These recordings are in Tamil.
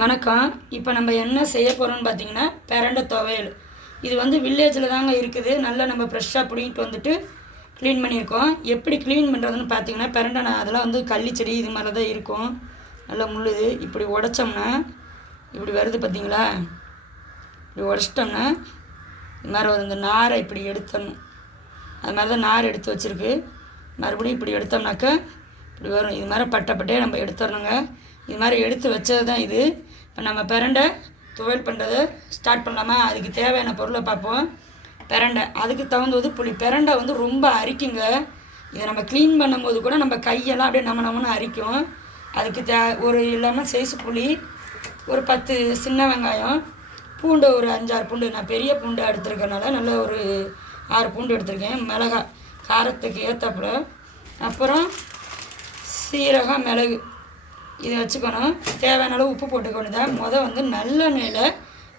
வணக்கம். இப்போ நம்ம என்ன செய்ய போகிறோம்னு பார்த்தீங்கன்னா, பிரண்டை துவையல். இது வந்து வில்லேஜில் தாங்க இருக்குது. நல்லா நம்ம ஃப்ரெஷ்ஷாக பிடிங்கிட்டு வந்துட்டு க்ளீன் பண்ணியிருக்கோம். எப்படி க்ளீன் பண்ணுறதுன்னு பார்த்தீங்கன்னா, பிரண்டை அதெல்லாம் வந்து கள்ளிச்செடி இது மாதிரி தான் இருக்கும். நல்லா முள்ளுது. இப்படி உடைச்சோம்னா இப்படி வருது பார்த்தீங்களா? இப்படி உடச்சிட்டோம்னா இது மாதிரி ஒரு இந்த நாரை இப்படி எடுத்துடணும். அது மாதிரி தான் நார் எடுத்து வச்சுருக்கு. மறுபடியும் இப்படி எடுத்தோம்னாக்கா இப்படி வரும். இது மாதிரி பட்டையே நம்ம எடுத்துடணுங்க. இது மாதிரி எடுத்து வச்சது தான் இது. இப்போ நம்ம பிரண்டை துவையல் பண்ணுறதை ஸ்டார்ட் பண்ணலாமா? அதுக்கு தேவையான பொருளை பார்ப்போம். பிரண்டை, அதுக்கு தகுந்தது புளி. பிரண்டை வந்து ரொம்ப அரிக்குங்க. இதை நம்ம க்ளீன் பண்ணும்போது கூட நம்ம கையெல்லாம் அப்படியே நம்மன்னு அரிக்கும். அதுக்கு ஒரு லெமன் சைஸ் புளி, ஒரு 10 சின்ன வெங்காயம், பூண்டு ஒரு 5-6 பூண்டு. நான் பெரிய பூண்டு எடுத்துருக்கனால நல்ல ஒரு 6 பூண்டு எடுத்திருக்கேன். மிளகாய் காரத்துக்கு ஏற்றாப்புல, அப்புறம் சீரகம், மிளகு இதை வச்சுக்கணும். தேவையான அளவு உப்பு போட்டுக்கணும். தான் வந்து நல்லெண்ணெயில்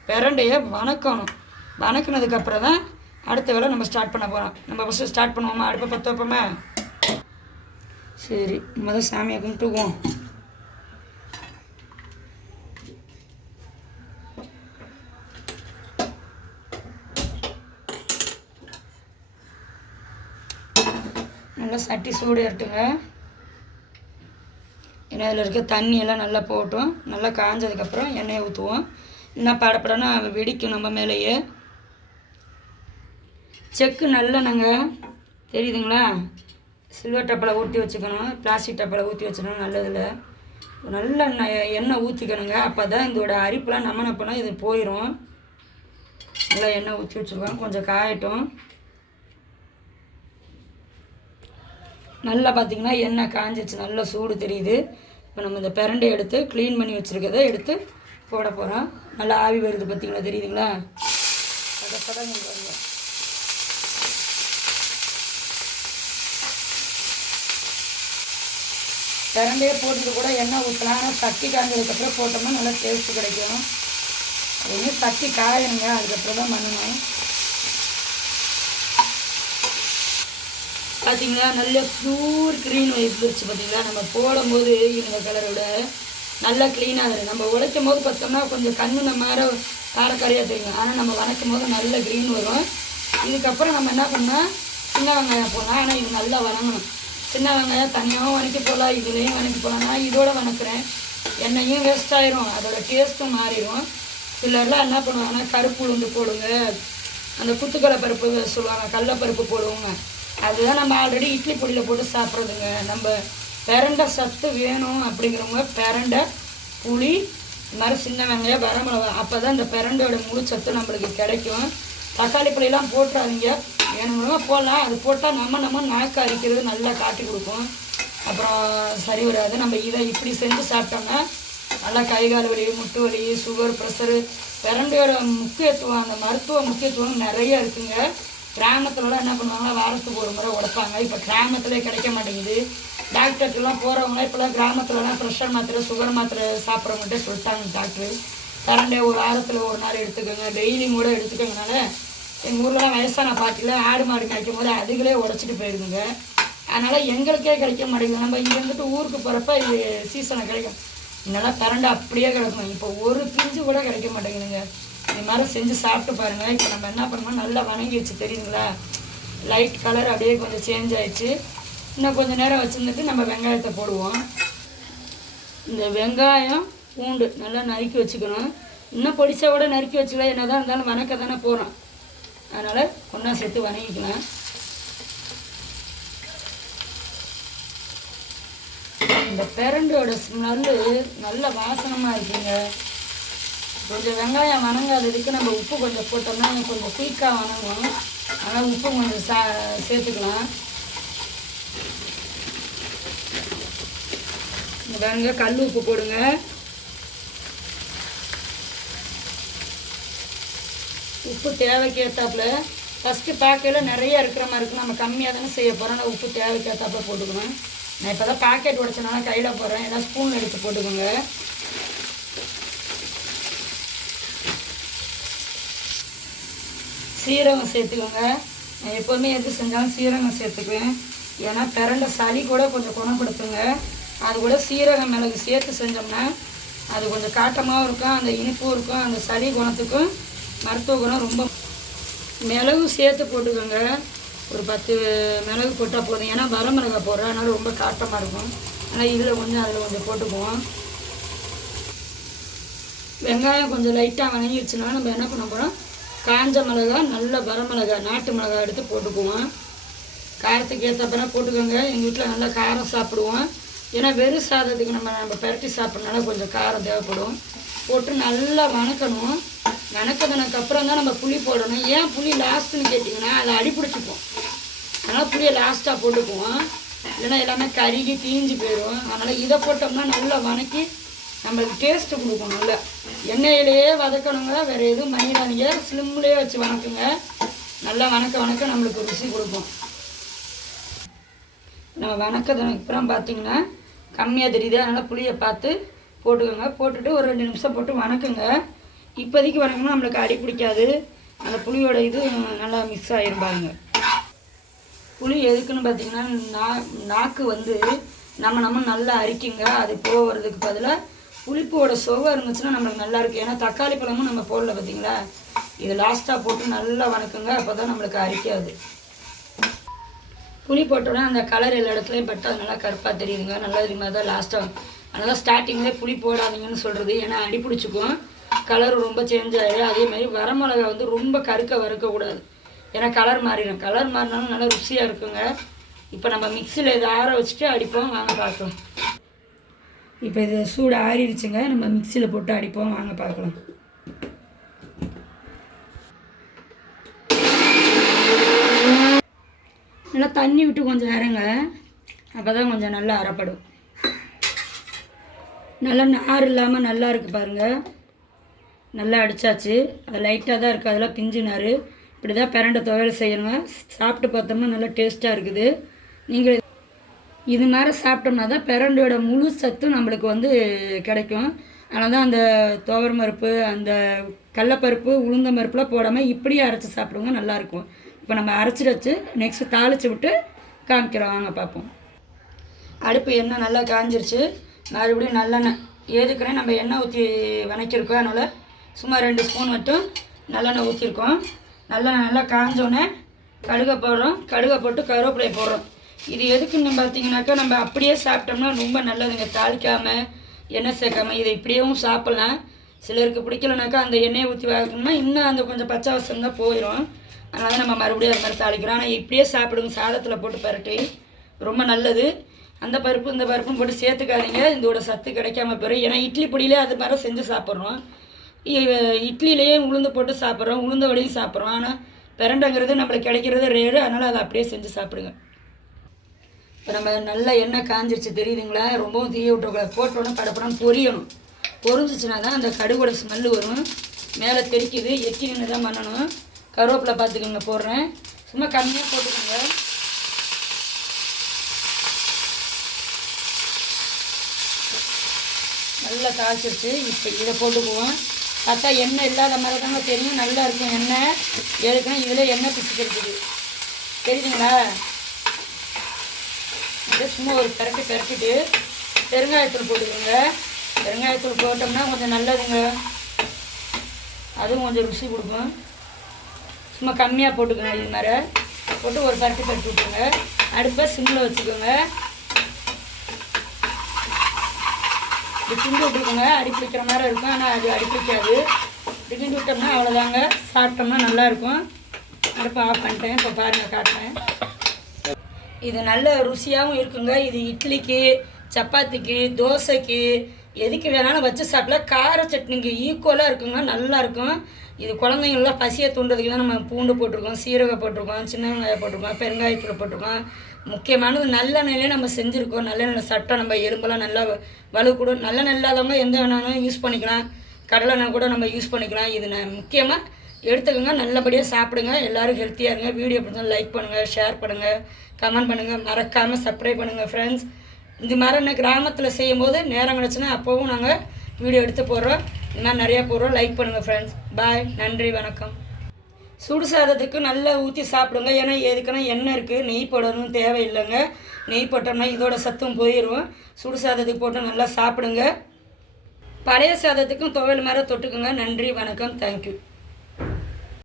பிரண்டையை வணக்கணும். வணக்கினதுக்கப்புறம் தான் அடுத்த வேலை நம்ம ஸ்டார்ட் பண்ண போகிறோம். நம்ம ஃபஸ்ட்டு ஸ்டார்ட் பண்ணுவோமா? அடுப்பை பற்ற வைப்போமா? சரி, சாமியை கும்பிட்டுக்குவோம். நல்லா சட்டி சூடு எடுத்துங்க. ஏன்னா அதில் இருக்க தண்ணியெல்லாம் நல்லா போட்டோம். நல்லா காஞ்சதுக்கப்புறம் எண்ணெயை ஊற்றுவோம். இல்லைன்னா படப்படனா வெடிக்கும் நம்ம மேலேயே. செக்கு நல்லெண்ணங்க தெரியுதுங்களா? சில்வர் டப்பில் ஊற்றி வச்சுக்கணும். பிளாஸ்டிக் டப்பில் ஊற்றி வச்சுக்கணும். நல்லதில் நல்ல எண்ணெய் ஊற்றிக்கணுங்க. அப்போ தான் இதோட அரிப்பெலாம் நம்மனப்போனால் இது போயிடும். நல்லா எண்ணெய் ஊற்றி வச்சுருக்கோம். கொஞ்சம் காயட்டும். நல்லா பார்த்திங்கன்னா எண்ணெய் காஞ்சிச்சு. நல்லா சூடு தெரியுது. இப்போ நம்ம இந்த பிரண்டை எடுத்து க்ளீன் பண்ணி வச்சுருக்கதை எடுத்து போட போகிறோம். நல்லா ஆவி வருது பார்த்திங்களா? தெரியுதுங்களா? அதை படங்க பாருங்க. பிரண்டையே போட்டுட்டு கூட எண்ணெய் ஊற்றலாம். ஆனால் சட்டி காய்ஞ்சதுக்கப்புறம் போட்டோம்னா நல்லா டேஸ்ட்டு கிடைக்கும். அதுவுமே சட்டி காயணுங்க. அதுக்கப்புறம் தான் பண்ணணும். பார்த்திங்களா? நல்ல ப்யூர் க்ரீன் வந்துருச்சு. பார்த்திங்களா? நம்ம போடும்போது இந்த கலரோட நல்லா க்ளீனாக இருக்குது. நம்ம உழைக்கும் போது பார்த்தோம்னா கொஞ்சம் கண்ணு நம்ம காரக்கரையாக தெரியும். ஆனால் நம்ம வணக்கும் போது நல்ல க்ரீன் வரும். இதுக்கப்புறம் நம்ம என்ன பண்ணால் சின்ன வெங்காயம் போடலாம். ஆனால் இது நல்லா வணங்கணும். சின்ன வெங்காயம் தனியாகவும் வணக்கி போடலாம், இதுலேயும் வணக்கி போடலாம். நான் இதோட வணக்குறேன். எண்ணெயும் வேஸ்ட் ஆயிரும், அதோட டேஸ்ட்டும் மாறிடும். சிலர்லாம் என்ன பண்ணுவாங்கன்னா கருப்பு உளுந்து போடுங்க, அந்த குத்துக்கடலை பருப்பு சொல்லுவாங்க, கடலைப்பருப்பு போடுவோங்க. அதுதான் நம்ம ஆல்ரெடி இட்லி பொடியில் போட்டு சாப்பிட்றதுங்க. நம்ம பிரண்டை சத்து வேணும் அப்படிங்கிறவங்க பிரண்டை, புளி, இந்த மாதிரி சின்ன வெங்காயம், வரமிளகா, அப்போ தான் இந்த பிரண்டையோட முழு சத்து நம்மளுக்கு கிடைக்கும். தக்காளி பொடியெல்லாம் போட்டுறாதீங்க. வேணுங்களா போடலாம். அது போட்டால் நம்ம நாக்கு அரிக்கிறது நல்லா காட்டி கொடுக்கும். அப்புறம் சரி வராது. நம்ம இதை இப்படி செஞ்சு சாப்பிட்டோம்னா நல்லா கை கால் வலி, முட்டு வலி, சுகர், ப்ரெஷரு, பிரண்டையோட முக்கியத்துவம், அந்த மருத்துவ முக்கியத்துவம் நிறைய இருக்குங்க. கிராமத்துலலாம் என்ன பண்ணுவாங்கன்னா வாரத்துக்கு ஒரு முறை உடைப்பாங்க. இப்போ கிராமத்திலே கிடைக்க மாட்டேங்குது. டாக்டர்க்கெல்லாம் போகிறவங்களாம் இப்போலாம் கிராமத்துலலாம் ப்ரெஷர் மாத்திரை, சுகர் மாத்திரை சாப்பிட்றவங்கள்ட்ட சொல்லிட்டாங்க டாக்டர். பிரண்டை ஒரு வாரத்தில் ஒரு நாள் எடுத்துக்கோங்க, டெய்லியும் கூட எடுத்துக்கோங்கனால எங்கள் ஊர்லாம் வயசான பாட்டியில் ஆடு மாடு கிடைக்கும் போது அதுகளே உடச்சிட்டு போயிடுதுங்க. அதனால் எங்களுக்கே கிடைக்க மாட்டேங்குது. நம்ம இங்கே இருந்துட்டு ஊருக்கு போகிறப்ப இது சீசனை கிடைக்கும். இதெல்லாம் பிரண்டை அப்படியே கிடக்கும். இப்போ ஒரு பிஞ்சு கூட கிடைக்க மாட்டேங்குதுங்க. இது மாதிரி செஞ்சு சாப்பிட்டு பாருங்கள். இப்போ நம்ம என்ன பண்ணோம், நல்லா வணங்கி வச்சு தெரியுங்களா? லைட் கலர் அப்படியே கொஞ்சம் சேஞ்ச் ஆகிடுச்சு. இன்னும் கொஞ்சம் நேரம் வச்சுருந்துட்டு நம்ம வெங்காயத்தை போடுவோம். இந்த வெங்காயம், பூண்டு நல்லா நறுக்கி வச்சுக்கணும். இன்னும் பொடிச்சா கூட நறுக்கி வச்சுக்கலாம். என்ன தான் இருந்தாலும் வணக்க தானே போகிறோம். அதனால் ஒன்றா சேர்த்து வணங்கிக்கலாம். இந்த பிரண்டையோட ஸ்மெல்லு நல்ல வாசனமாக இருக்குங்க. கொஞ்சம் வெங்காயம் வணங்காததுக்கு நம்ம உப்பு கொஞ்சம் போட்டோம்னா கொஞ்சம் குயிக்காக வணங்கும். அதனால் உப்பு கொஞ்சம் சேர்த்துக்கலாம். இந்த வெங்க கல் உப்பு போடுங்க. உப்பு தேவைக்கு ஏற்றாப்புல. ஃபஸ்ட்டு பார்க்கையில் நிறைய இருக்கிற மாதிரி இருக்கும். நம்ம கம்மியாக தானே செய்ய போகிறோம். ஆனால் உப்பு தேவைக்கு ஏற்றாப்புல போட்டுக்கணும். நான் இப்போ தான் பாக்கெட் உடைச்சனால கையில் போடுறேன். ஏதாவது ஸ்பூன் எடுத்து போட்டுக்கோங்க. சீரகம் சேர்த்துக்கோங்க. நான் எப்போதுமே எது செஞ்சாலும் சீரகம் சேர்த்துக்குவேன். ஏன்னா பிரண்டை சளி கூட கொஞ்சம் குணப்படுத்துங்க. அது கூட சீரகம், மிளகு சேர்த்து செஞ்சோம்னா அது கொஞ்சம் காட்டமாகவும் இருக்கும், அந்த இனிப்பும் இருக்கும், அந்த சளி குணத்துக்கும் மருத்துவ குணம் ரொம்ப. மிளகு சேர்த்து போட்டுக்கோங்க, ஒரு 10 மிளகு போட்டால் போதும். ஏன்னா வரமிளகாய் போடுறோம், அதனால் ரொம்ப காட்டமாக இருக்கும். ஆனால் இதில் கொஞ்சம் அதில் கொஞ்சம் போட்டுக்குவோம். வெங்காயம் கொஞ்சம் லைட்டாக வணங்கிடுச்சுன்னா நம்ம என்ன பண்ண போகிறோம், காஞ்ச மிளகா நல்ல வரமிளகா நாட்டு மிளகா எடுத்து போட்டுக்குவோம். காரத்துக்கு ஏற்றப்பெல்லாம் போட்டுக்கோங்க. எங்கள் வீட்டில் நல்லா காரம் சாப்பிடுவோம். ஏன்னா வெறும் சாதத்துக்கு நம்ம பரட்டி சாப்பிட்றதுனால கொஞ்சம் காரம் தேவைப்படும். போட்டு நல்லா வணக்கணும். வணக்கினதுக்கப்புறம் தான் நம்ம புளி போடணும். ஏன் புளி லாஸ்ட்டுன்னு கேட்டிங்கன்னா அதை அடிப்பிடிச்சிப்போம். அதனால் புளியை லாஸ்ட்டாக போட்டுக்குவோம். இல்லைன்னா எல்லாமே கருகி தீஞ்சு போயிடும். அதனால் இதை போட்டோம்னா நல்லா வணக்கி நம்மளுக்கு டேஸ்ட்டு கொடுக்கும். நல்லா எண்ணெயிலேயே வதக்கணுங்க, வேறு எதுவும் பண்ணிடாதீங்க. ஸ்லிம்லேயே வச்சு வணக்குங்க. நல்லா வணக்க நம்மளுக்கு ருசி கொடுக்கும். நம்ம வணக்கத்துக்கு அப்புறம் பார்த்திங்கன்னா கம்மியாக தெரியுது, அதனால் புளியை பார்த்து போட்டுக்கோங்க. போட்டுட்டு ஒரு 2 நிமிஷம் போட்டு வணக்குங்க. இப்போதைக்கு வணக்கணும், நம்மளுக்கு அடி பிடிக்காது. அந்த புளியோட இது நல்லா மிக்ஸ் ஆகிரும் பாருங்க. புளி எதுக்குன்னு பார்த்திங்கன்னா நாக்கு வந்து நம்ம நல்லா அரிக்குங்க. அது போகிறதுக்கு பதிலாக புளிப்போட சுவை இருந்துச்சுன்னா நம்மளுக்கு நல்லாயிருக்கு. ஏன்னா தக்காளி பழமும் நம்ம போடல பார்த்திங்களா. இது லாஸ்ட்டாக போட்டு நல்லா வணக்குங்க, அப்போ தான் நம்மளுக்கு அரிக்காது. புளி போட்டோன்னா அந்த கலர் எல்லா இடத்துலையும் பட்டு அது நல்லா கருப்பாக தெரியுதுங்க. நல்லா தெரியுமா தான் லாஸ்ட்டாக. அதனால் ஸ்டார்டிங்லேயே புளி போடாதீங்கன்னு சொல்கிறது. ஏன்னா அடி பிடிச்சிக்கும், கலர் ரொம்ப சேஞ்ச் ஆகிடும். அதேமாதிரி வரமிளகா வந்து ரொம்ப வறுக்கக்கூடாது. ஏன்னா கலர் மாறிடும். கலர் மாறினாலும் நல்லா ருசியாக இருக்குங்க. இப்போ நம்ம மிக்சியில் இதை ஆற வச்சுட்டு அடிப்போம், வாங்க பார்க்கலாம். இப்போ இது சூடு ஆறிடுச்சுங்க, நம்ம மிக்சியில் போட்டு அடிப்போம், வாங்க பார்க்கலாம். நல்லா தண்ணி விட்டு கொஞ்சம் இறங்க, அப்போ தான் கொஞ்சம் நல்லா அரைப்படும். நல்லா நார் இல்லாமல் நல்லா இருக்குது பாருங்கள். நல்லா அடித்தாச்சு. அது லைட்டாக தான் இருக்குது, அதெல்லாம் பிஞ்சு நார். இப்படி தான் பிரண்டை துவையல் செய்யணுங்க. சாப்பிட்டு பார்த்தோம்னா நல்லா டேஸ்ட்டாக இருக்குது. நீங்கள் இது மாதிரி சாப்பிட்டோம்னா தான் பிரண்டையோட முழு சத்தும் நம்மளுக்கு வந்து கிடைக்கும். அதனால தான் அந்த துவரம் பருப்பு, அந்த கடலப்பருப்பு, உளுந்தம் பருப்புலாம் போடாமல் இப்படியே அரைச்சி சாப்பிடுவோங்க, நல்லாயிருக்கும். இப்போ நம்ம அரைச்சி வச்சு நெக்ஸ்ட்டு தாளித்து விட்டு காமிக்கிறோம், வாங்க பார்ப்போம். அடுப்பு எண்ணெய் நல்லா காஞ்சிருச்சு. மறுபடியும் நல்லெண்ணெய் எதுக்குறேன், நம்ம எண்ணெய் ஊற்றி வணக்கியிருக்கோம். அதனால் சும்மா 2 ஸ்பூன் மட்டும் நல்லெண்ணெய் ஊற்றிருக்கோம். நல்லெண்ணெய் நல்லா காஞ்சோன்னே கடுகை போடுறோம். கடுகை போட்டு கருவேப்பிலை போடுறோம். இது எதுக்குன்னு பார்த்தீங்கன்னாக்கா நம்ம அப்படியே சாப்பிட்டோம்னா ரொம்ப நல்லதுங்க. தாளிக்காமல் எண்ணெய் சேர்க்காமல் இதை இப்படியேவும் சாப்பிட்லாம். சிலருக்கு பிடிக்கலனாக்கா அந்த எண்ணெயை ஊற்றி வாக்கணும்னா இன்னும் அந்த கொஞ்சம் பச்சை வாசம் தான் போயிடும். அதனால் நம்ம மறுபடியும் அது மாதிரி தாளிக்கிறோம். ஆனால் இப்படியே சாப்பிடுங்க, சாதத்தில் போட்டு பரட்டி ரொம்ப நல்லது. அந்த பருப்பு இந்த பருப்பும் போட்டு சேர்த்துக்காதீங்க, இதோட சத்து கிடைக்காம போயிடும். ஏன்னா இட்லி பொடியிலே அது மாதிரி செஞ்சு சாப்பிட்றோம். இட்லிலேயே உளுந்து போட்டு சாப்பிட்றோம், உளுந்த வடையும் சாப்பிட்றோம். ஆனால் பிரண்டைங்கிறது நம்மளுக்கு கிடைக்கிறது ரேரு. அதனால் அதை அப்படியே செஞ்சு சாப்பிடுங்க. இப்போ நம்ம நல்லா எண்ணெய் காஞ்சிருச்சு தெரியுதுங்களா. ரொம்பவும் தீய விட்டுக்கூடாது. போட்டோன்னே படப்படம் பொரியணும். பொரிஞ்சிச்சுன்னா தான் அந்த கடுகோட ஸ்மெல்லு வரும். மேலே தெறிக்குது, எட்டி நின்று தான் பண்ணணும். கருவேப்பிலை பார்த்துக்கோங்க போடுறேன், சும்மா கம்மியாக போட்டுக்கோங்க. நல்லா தாளிச்சிருச்சு. இப்போ இதை போட்டுக்குவோம். பார்த்தா எண்ணெய் இல்லாத மாதிரி தாங்க தெரியும், நல்லா இருக்கும் எண்ணெய். ஏற்கனவே இதில் எண்ணெய் பிடிச்சிக்கிறது தெரியுதுங்களா. இதை சும்மா ஒரு பெரட்டிட்டு பெருங்காயத்தூள் போட்டுக்கோங்க. பெருங்காயத்தூள் போட்டோம்னா கொஞ்சம் நல்லதுங்க, அதுவும் கொஞ்சம் ருசி கொடுக்கும். சும்மா கம்மியாக போட்டுக்கோங்க. இது மாதிரி போட்டு ஒரு பரட்டி விட்டுருங்க. அடுப்பை சிம்மில் வச்சுக்கோங்க. இப்படி கிண்டி விட்டுருக்கோங்க. அடி பிடிக்கிற மாதிரி இருக்கும், ஆனால் அது அடி பிடிக்காது. இப்படி கிண்டி விட்டோம்னா அவ்வளோதாங்க, சாப்பிட்டோம்னா நல்லாயிருக்கும். அடுப்பை ஆஃப் பண்ணிட்டேன். இப்போ பாருங்கள் காட்டுறேன். இது நல்ல ருசியாகவும் இருக்குங்க. இது இட்லிக்கு, சப்பாத்திக்கு, தோசைக்கு எதுக்கு வேணாலும் வச்சு சாப்பிடலாம். கார சட்னிக்கு ஈக்குவலாக இருக்குங்க, நல்லாயிருக்கும். இது குழந்தைங்களாம் பசியை தூண்டுறதுக்குலாம் நம்ம பூண்டு போட்டிருக்கோம், சீரகம் போட்டிருக்கோம், சின்ன வெங்காயம் போட்டிருக்கோம், பெருங்காயத்தூள் போட்டிருக்கோம். முக்கியமானது நல்லெண்ணெயிலே நம்ம செஞ்சுருக்கோம். நல்லெண்ணெய் சாப்பிட்டா நம்ம எலும்பெல்லாம் நல்லா வலுக்கூடும். நல்லெண்ணெய் இல்லாதவங்க எந்த வேணாலும் யூஸ் பண்ணிக்கலாம். கடலெண்ணெய் கூட நம்ம யூஸ் பண்ணிக்கலாம். இது முக்கியமாக எடுத்துக்கோங்க, நல்லபடியாக சாப்பிடுங்க. எல்லோரும் ஹெல்த்தியாக இருங்க. வீடியோ பிடிச்சா லைக் பண்ணுங்கள், ஷேர் பண்ணுங்கள், கமெண்ட் பண்ணுங்கள், மறக்காமல் சப்ஸ்கிரைப் பண்ணுங்கள் ஃப்ரெண்ட்ஸ். இந்த மாதிரி கிராமத்தில் செய்யும் போது நேரம் கிடச்சுன்னா அப்போவும் நாங்கள் வீடியோ எடுத்து போடுறோம். இந்த மாதிரி நிறையா போடுறோம். லைக் பண்ணுங்கள் ஃப்ரெண்ட்ஸ். பாய், நன்றி, வணக்கம். சுடு சாதத்துக்கு நல்லா ஊற்றி சாப்பிடுங்க. ஏன்னா எதுக்குன்னா எண்ணெய் இருக்குது, நெய் போடணும் தேவையில்லைங்க. நெய் போட்டோம்னா இதோட சத்தும் போயிடும். சுடு சாதத்துக்கு போட்டு நல்லா சாப்பிடுங்க. பழைய சாதத்துக்கும் துவையல் மாதிரி தொட்டுக்குங்க. நன்றி, வணக்கம், தேங்க்யூ.